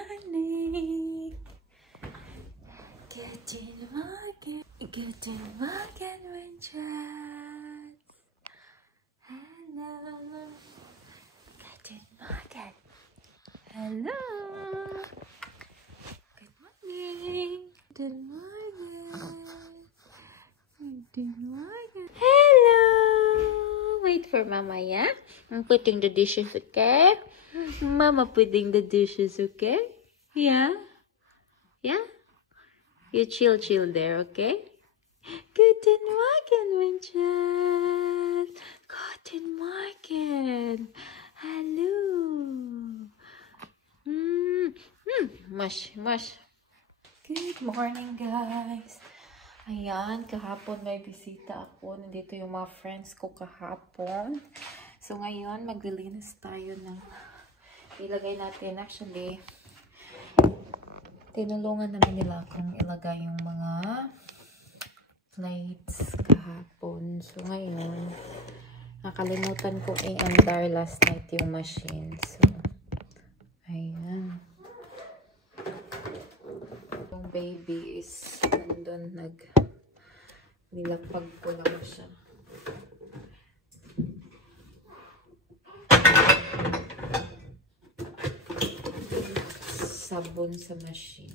morning. Guten Morgen. Guten Morgen, Winchas. Hello. Guten Morgen. Hello. Good morning. Good morning. Good morning. Hello. Wait for Mama, yeah? I'm putting the dishes, okay? Mama putting the dishes, okay? Yeah? Yeah? You chill there, okay? Guten Morgen, Winchat. Guten Morgen. Hello. Mush. Good morning, guys. Ayan, kahapon may bisita ako. Nandito yung mga friends ko kahapon. So, ngayon, maglilinis tayo ng ilagay natin. Actually, tinulungan naman nila akong ilagay yung mga plates kahapon. So, ngayon, nakalimutan ko i-andar last night yung machine. So, ayan. Yung baby is nandun nilapag ko lang siya. Sabon sa machine.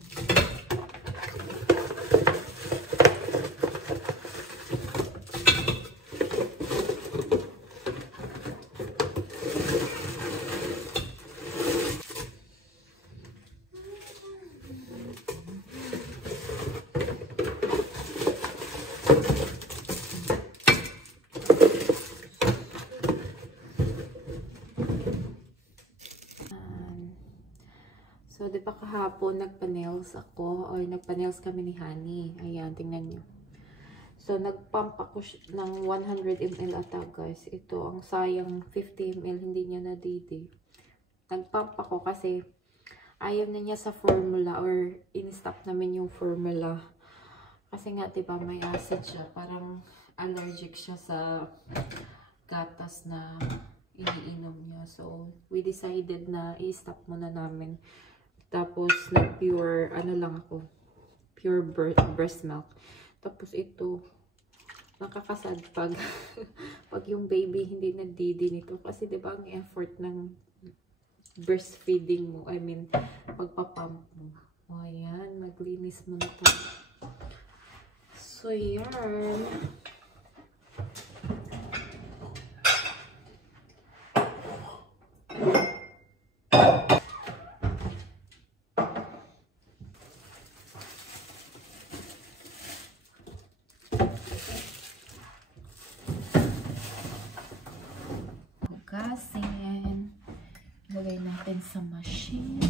So, di ba kahapon nagpa-nails ako or nagpa-nails kami ni Honey. Ayan, tingnan nyo. So, nagpump ako ng 100 ml ata, guys. Ito, ang sayang 50 ml, hindi niya nadidi. Nagpump ako kasi ayaw na niya sa formula or in-stop namin yung formula. Kasi nga, di ba, may acid siya. Parang allergic siya sa gatas na iniinom niya. So, we decided na i-stop muna namin. Tapos, nag-pure, pure breast milk. Tapos, ito, nakakasad pag yung baby hindi nagdidi nito. Kasi, diba, ang effort ng breastfeeding mo, I mean, pagpapump mo. O, ayan, maglinis muna tayo. So, yan. Hugasin. Lagay natin sa machine.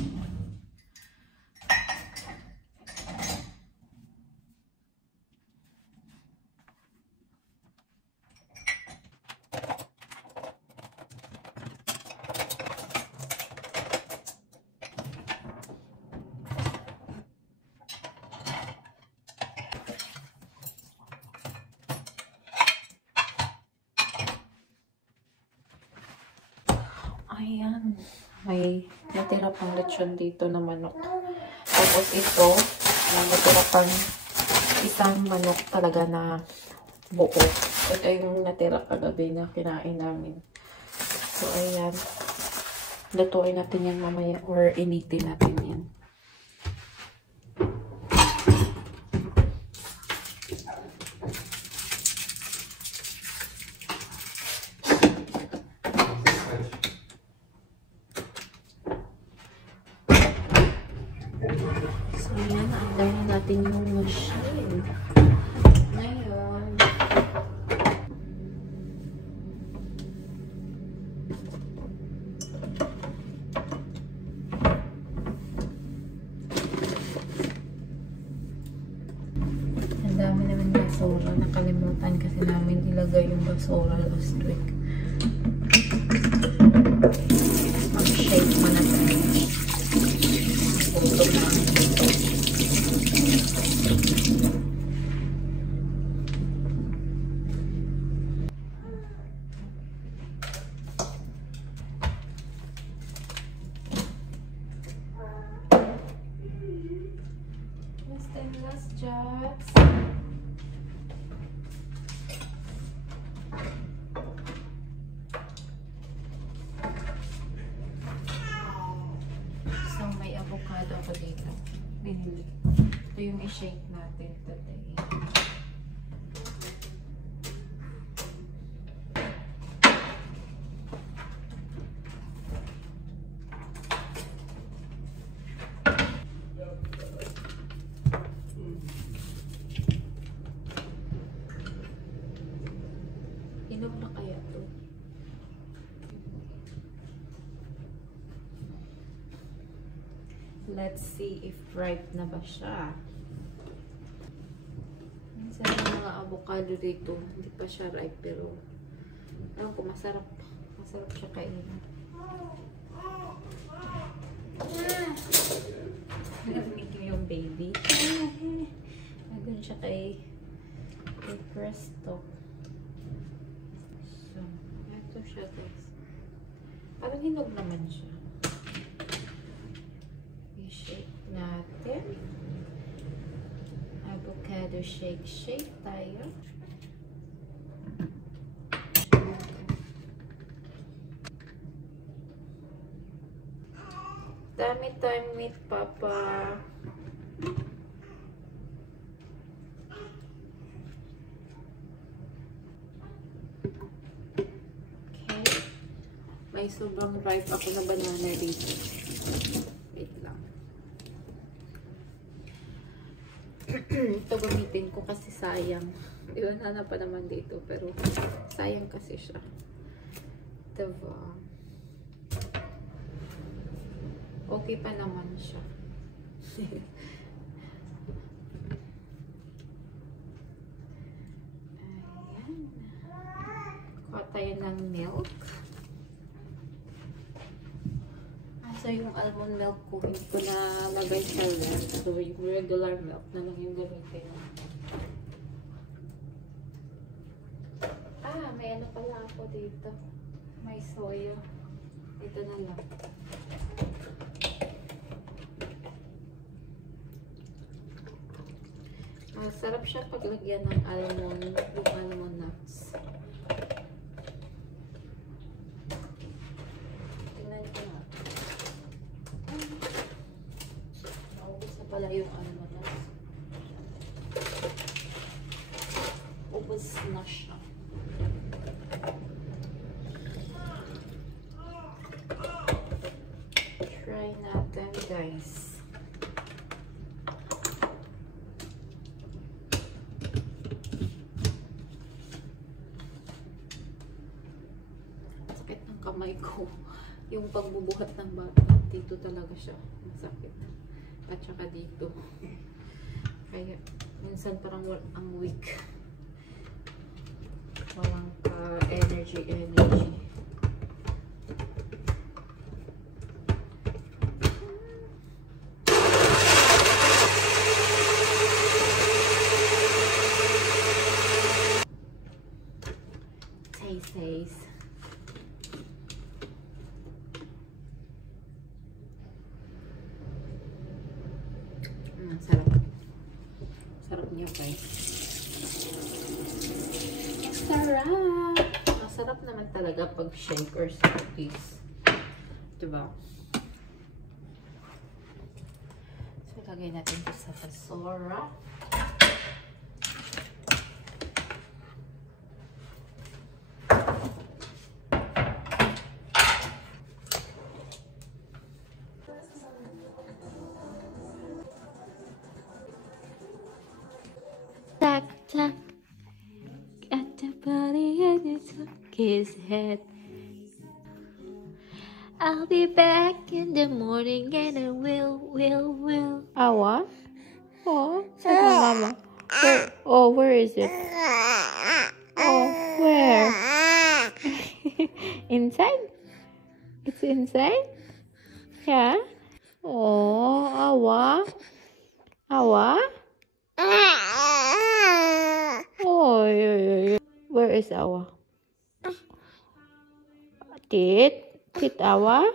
Ayan. May natira pang lechon dito na manok. Tapos ito, may natira pang isang manok talaga na buo. Ito yung natira kagabi na kinain namin. So, ayan. Lutuin natin yan mamaya or initin natin yan. So, yan. Andar na natin yung machine. Ngayon, ang dami naman basura. Nakalimutan kasi namin ilagay yung basura last week. Mag-shake mo na tayo. Putong na. binili. Ito yung i-shake natin today. Inog na kaya to? Let's see if ripe na ba siya. Minsan yung mga avocado dito, hindi pa siya ripe, pero alam ko masarap. Masarap siya kainin. Narinig yung baby. Nandun siya kay Presto. So, ito siya guys. Parang hinog naman siya. I-shake natin. Avocado shake tayo. Dami tayong meat, Papa. May sobrang ripe ako na banana dito. Wait lang. Ito gamitin ko kasi sayang. Iwan na pa naman dito, pero sayang kasi siya. Diba? Okay pa naman siya. Ayan. Kuha tayo ng milk. So, yung almond milk ko, hindi ko na lagay sa ref. So, yung regular milk na lang yung gamitin. Ah, may ano pala ako dito. May soya. Ito na lang. Sarap siya paglagyan ng almond, yung almond nuts. Wala yung ano na. Ubus na siya. Try natin, guys. Sakit ng kamay ko. Yung pagbubuhat ng bata. Dito talaga siya. Masakit. At saka dito. Kaya, minsan parang ang weak. Walang energy. Taste. Sarap. Sarap niya, guys. Sarap! Masarap naman talaga pag shake or smoothies. Diba? So, lagay natin ito sa basura. Tack at the body and it took his head. I'll be back in the morning and I will. What? Oh, said my mama. Where is it? Oh, where? Inside? It's inside? Yeah? Oh, Awa? Oh, where is Awa? Tit Awa?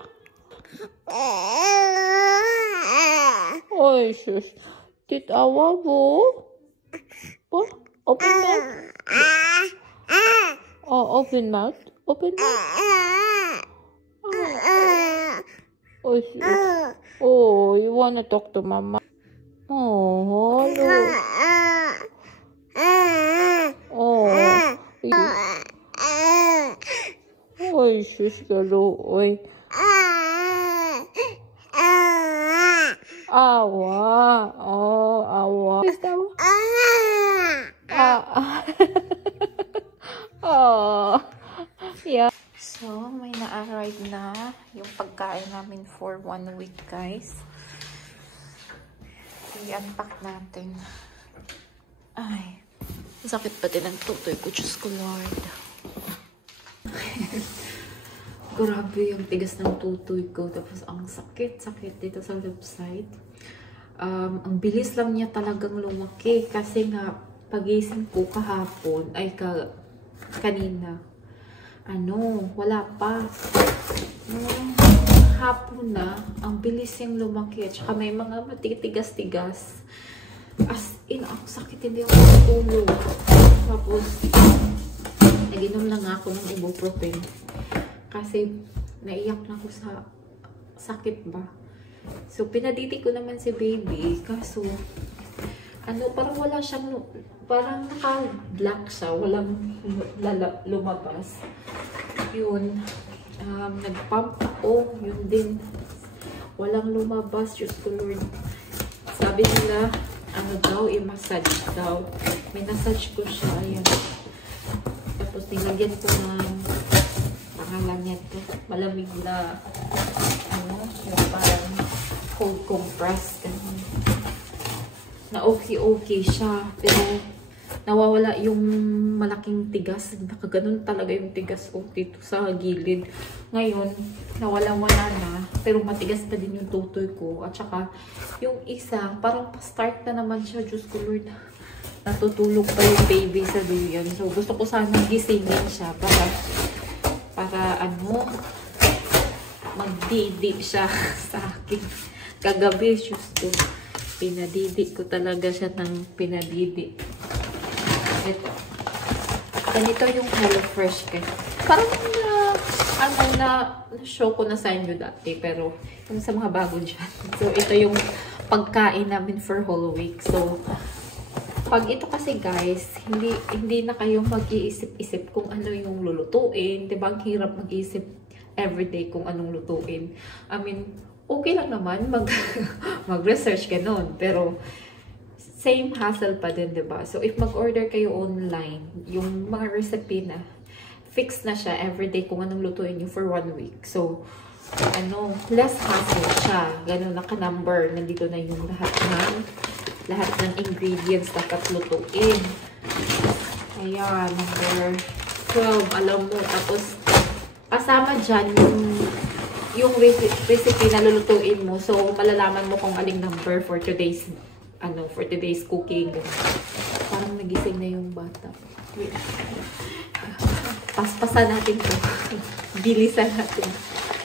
Oh, shush. Tit Awa, bo? Oh, open mouth. Oh, open mouth. Open mouth. Oh, shush. Oh, you wanna talk to mama? Oh, halo. Oh. Oy, sus galo. Oy. Awa. Oh, awa. Oh. Yeah. So, may na-arrive na yung pagkain namin for 1 week, guys. I-unpack natin. Ay. Sakit pa din ang tutoy ko. Diyos ko, Lord. Grabe yung tigas ng tutoy ko. Tapos, ang sakit-sakit dito sa left side. Ang bilis lang niya talagang lumaki. Kasi nga, pagising ko kahapon, ay kanina, wala pa. Hapon na, ang bilis yung lumaki. At saka may mga matitigas-tigas. As in, ang sakit, hindi ako matulog. Tapos, naginom na nga ako ng ibuprofen. Kasi, naiyak na ako sa sakit ba. So, pinaditi ko naman si baby. Kaso, parang wala siyang, parang naka-black siya. Walang lumabas. Yun. Nag-pump ako. Yun din. Walang lumabas. Diyos ko, Lord. Sabi nila, i-massage daw. Minasage ko siya. Ayan. Tapos, nilagyan ko ng pangalan niya ito. Malamig na, yung parang cold compress. Na okay siya. Pero, nawawala yung malaking tigas. Nakaganon talaga yung tigas dito sa gilid. Ngayon, nawala-wala na. Pero matigas pa din yung tutoy ko. At saka, yung isa, parang pa-start na naman siya. Diyos ko, Lord. Natutulog pa yung baby sa duyan. So, gusto ko sana gisingin siya para magdidi siya sa akin. Kagabi, Diyos ko. Pinadidi ko talaga siya ng pinadidi. Ito. Ganito yung Hello Fresh kasi. Parang na-show ko na sa inyo dati. Pero, yung sa mga bago dyan. So, ito yung pagkain namin for whole week. So, pag ito kasi guys, hindi na kayo mag-iisip-isip kung ano yung lulutuin. Diba? Ang hirap mag-iisip everyday kung anong lutuin. I mean, okay lang naman mag-research ganun. Pero, same hassle pa din, diba? So, if mag-order kayo online, yung mga recipe na, fix na siya everyday kung anong lutuin nyo for 1 week. So, less hassle siya. Ganun, naka-number. Nandito na yung lahat ng ingredients dapat lutuin. Ayan, number 12. Alam mo, tapos, kasama dyan yung recipe na lulutuin mo. So, malalaman mo kung aling number for today's cooking. Parang nagising na yung bata. Wait. Paspasan natin to. Bilisan natin.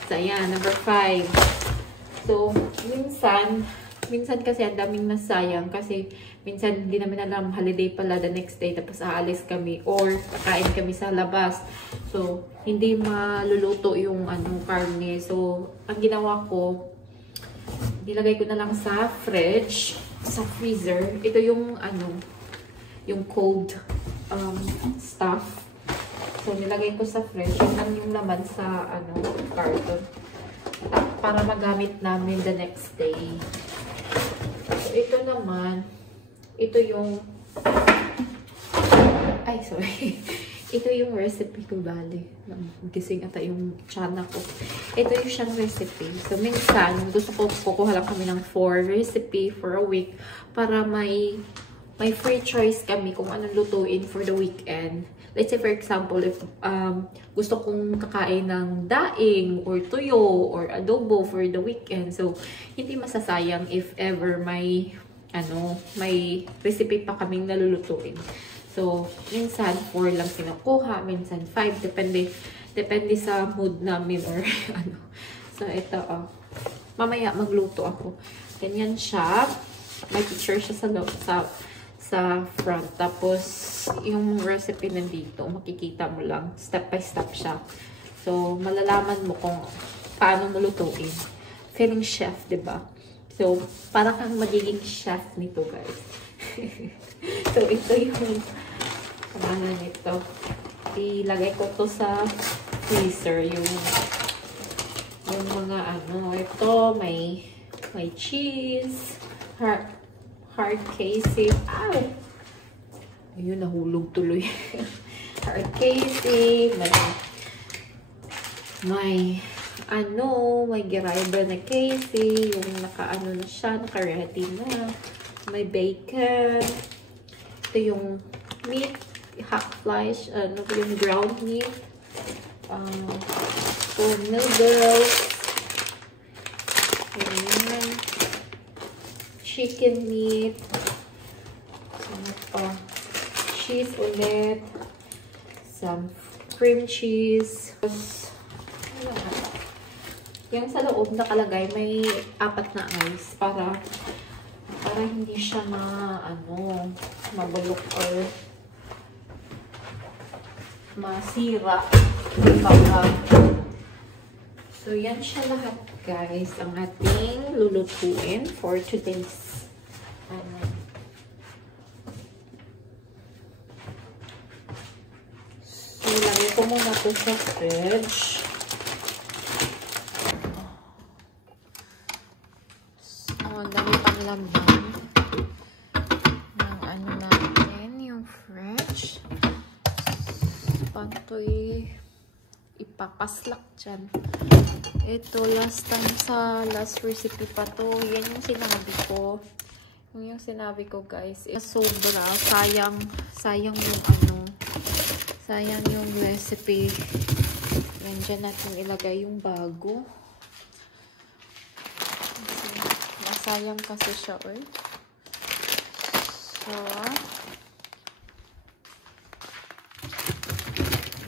So, ayan, number 5. So, minsan kasi ang daming nasayang kasi minsan hindi namin alam holiday pala the next day tapos aalis kami or kakain kami sa labas. So, hindi maluluto yung karne. So, ang ginawa ko, nilagay ko na lang sa fridge, sa freezer. Ito yung yung cold stuff. So, nilagay ko sa fridge. Yun yung laman sa carton. Para magamit namin the next day. So, ito naman, ito yung ito yung recipe ko, bali. Gising ata yung chana ko. Ito yung siyang recipe. So, minsan, gusto ko kukuha lang kami ng 4 recipe for a week para may free choice kami kung anong lutuin for the weekend. Let's say, for example, if gusto kong kakain ng daing or tuyo or adobo for the weekend. So, hindi masasayang if ever may recipe pa kaming nalulutuin. So, minsan 4 lang kinukuha, minsan 5, depende sa mood namin or So, ito, mamaya magluto ako. Ganyan siya. May picture siya sa front. Tapos, yung recipe nandito, makikita mo lang. Step by step siya. So, malalaman mo kung paano mo lutuin. Feeling chef, diba? So, para kang magiging chef nito, guys. So, ito yung ano nito. Ilagay ko to sa freezer. Yung mga ano. Ito, may cheese. Hard casing. Ow! Ayun, nahulog tuloy. Hard casing. May grinder na casing. Yung naka-ano na siya, naka-ready na. May bacon. Ito yung meat, hack flesh, yung ground meat. So, noodles. Ayan. Chicken meat. Cheese ulit. Some cream cheese. Yung sa loob nakalagay, may 4 na ice para hindi siya mabulok or masira. So, yan siya lahat, guys. Ang ating lulutuin for today's So, lagay ko muna ito sa fridge. Ang dami pang laman ng natin, yung fridge. Pantoy ipapaslak dyan. Ito, last recipe pa to. Yan yung sinabi ko. Yung sinabi ko, guys. Sobra. Sayang yung recipe. Yan, dyan natin ilagay yung bago. Sayang kasi siya, So,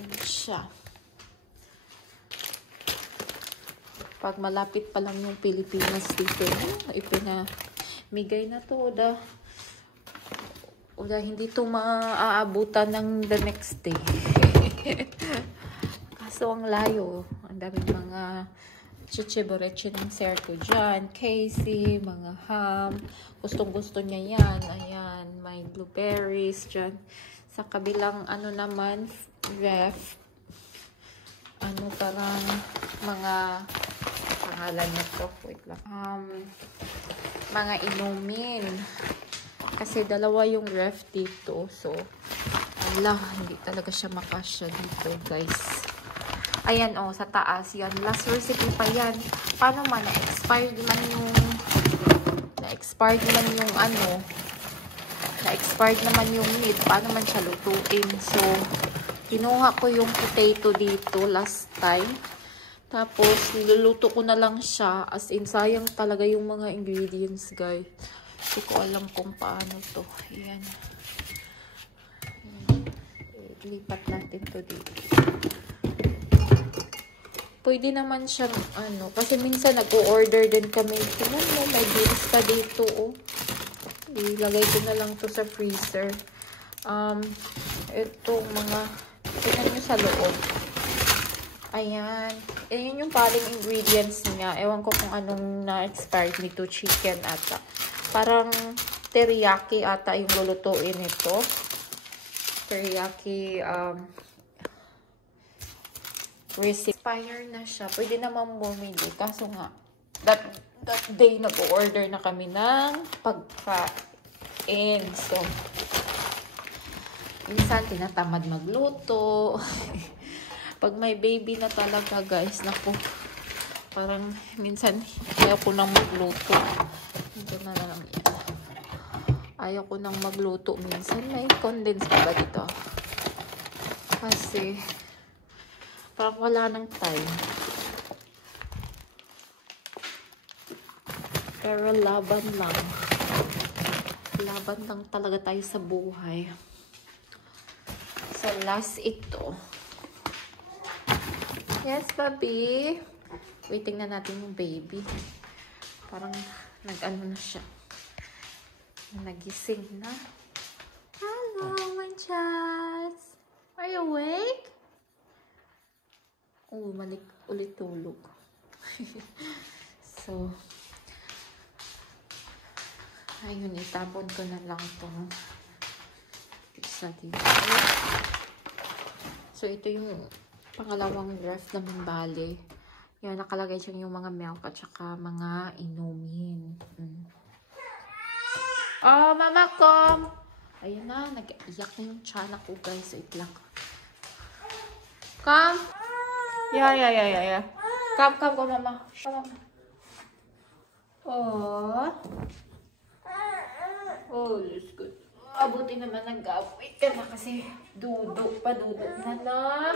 yan siya. Pag malapit pa lang yung Pilipinas dito, ipinamigay na to. Hindi to maaabutan ng the next day. Kaso ang layo. Ang daming mga chichiboreche ng sir ko dyan. Casey, mga ham. Gustong-gusto niya yan. Ayan, may blueberries dyan. Sa kabilang naman, ref. Parang mga pangalan nito. Wait lang. Mga inumin. Kasi dalawa yung ref dito. So, hindi talaga siya makasya dito, guys. Ayan, sa taas. Yan. Last recipe pa yan. Paano man, na-expired naman yung meat. Paano man siya lutuin. So, kinuha ko yung potato dito last time. Tapos, niluluto ko na lang siya. As in, sayang talaga yung mga ingredients, guys. Hindi ko alam kung paano to. Ayan. Lipat natin to dito. Pwede naman siyang kasi minsan nag-o-order din kami. Tingnan mo, may beans pa dito, Ilagay ko na lang to sa freezer. Itong mga, tingnan nyo sa loob. Ayan. Ayan yung paling ingredients niya. Ewan ko kung anong na-expired nito. Chicken ata. Parang teriyaki ata yung lulutuin ito. Teriyaki, recipe. Expire na siya. Pwede naman bumili. Kaso nga, that day nag-order na kami ng pagkain. So, minsan tinatamad magluto. Pag may baby na talaga, guys, naku, parang minsan ayaw ko nang magluto. Ito na lang yan. Ayaw ko nang magluto minsan. May condense pa ba dito? Kasi parang wala nang time. Pero laban lang. Laban lang talaga tayo sa buhay. So, last ito. Yes, baby. Waiting na natin yung baby. Parang nag-ano na siya. Nagising na. Hello, my chats. Are you awake? Malik ulit tulog. So, Ayun, itapon ko na lang itong isa dito. So, ito yung pangalawang ref namin bale. Yan, nakalagay siya yung mga milk at saka mga inumin. Oh, mama ko! Ayun na, nag-iyak na yung tiyan ako, guys. Wait lang. Come! Yeah. Come, mama. Come. Oh. Oh, that's good. Abuti naman nag-away ka na kasi dudok na.